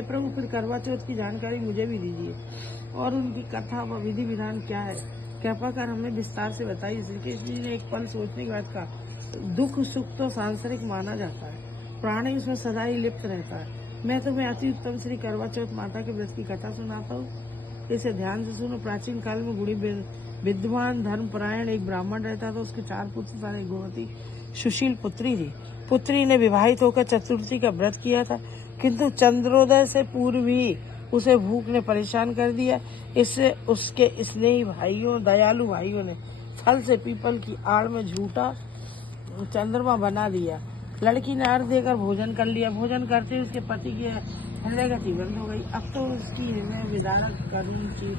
हे प्रभु फिर करवा चौथ की जानकारी मुझे भी दीजिए और उनकी कथा व विधि विधान क्या है, कृपा कर हमें विस्तार से बताइए। श्री कृष्ण जी ने एक पल सोचने के बाद कहा, दुख सुख तो सांसारिक माना जाता है, प्राणी उसमें सदा ही लिप्त रहता है। मैं तुम्हें अति उत्तम श्री करवा चौथ माता के व्रत की कथा सुनाता हूँ, इसे ध्यान से सुनो। प्राचीन काल में बूढ़ी विद्वान धर्मपरायण एक ब्राह्मण रहता था। उसके 4 पुत्र था। एक गुणवती सुशील पुत्री थी। पुत्री ने विवाहित होकर चतुर्थी का व्रत किया था, किंतु चंद्रोदय से पूर्व ही उसे भूख ने परेशान कर दिया। इससे उसके स्नेही भाइयों, दयालु भाइयों ने फल से पीपल की आड़ में झूठा चंद्रमा बना दिया। लड़की ने अर्घ देकर भोजन कर लिया। भोजन करते ही उसके पति की हृदय गति बंद हो गई। अब तो उसकी हृदय विदारक करुण की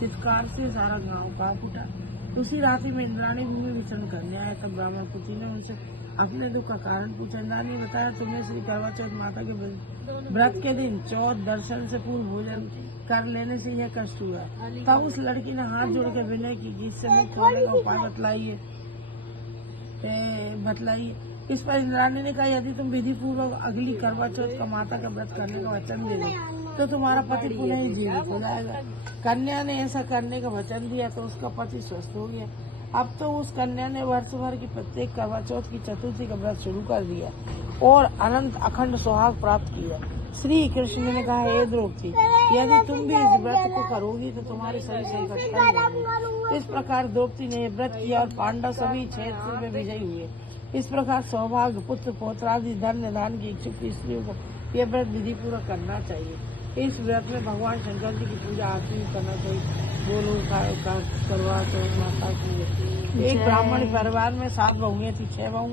चित्कार से सारा गांव कांप उठा। उसी रात्रि में इंद्राणी भूमि विचरण करने आए। तब ब्राह्मण पुत्री ने उनसे अपने दुख का कारण पूछा। इंद्राणी ने बताया, तुम्हें श्री करवा चौथ माता के व्रत के दिन चौथ दर्शन से पूर्व भोजन कर लेने से यह कष्ट हुआ। तब उस लड़की ने हाथ जोड़कर विनय की कि इससे मुक्त होने का उपाय बतलाइए। इस पर इंद्राणी ने कहा, यदि तुम विधि पूर्वक अगली करवा चौथ का माता का व्रत करने का वचन दे दो तो तुम्हारा पति पुनः ही जीवित हो जाएगा। कन्या ने ऐसा करने का वचन दिया तो उसका पति स्वस्थ हो गया। अब तो उस कन्या ने वर्ष भर की प्रत्येक करवा चौथ की चतुर्थी का व्रत शुरू कर दिया और अनंत अखंड सुहाग प्राप्त किया। श्री कृष्ण ने कहा, हे द्रौपदी, यदि तुम भी इस व्रत को करोगी तो तुम्हारे सभी संकट टल जाएंगे। इस प्रकार द्रौपदी ने व्रत किया और पांडव सभी क्षेत्र में विजयी हुए। इस प्रकार सौभाग्य, पुत्र पौत्रादि, धन्य दान की इच्छुक स्त्रियों को यह व्रत विधि पूरा करना चाहिए। इस व्रत में भगवान शंकर जी की पूजा आरती करना चाहिए। बोलो करवा चौथ माता की। एक ब्राह्मण परिवार में 7 बहुएं थी। 6 बहुओं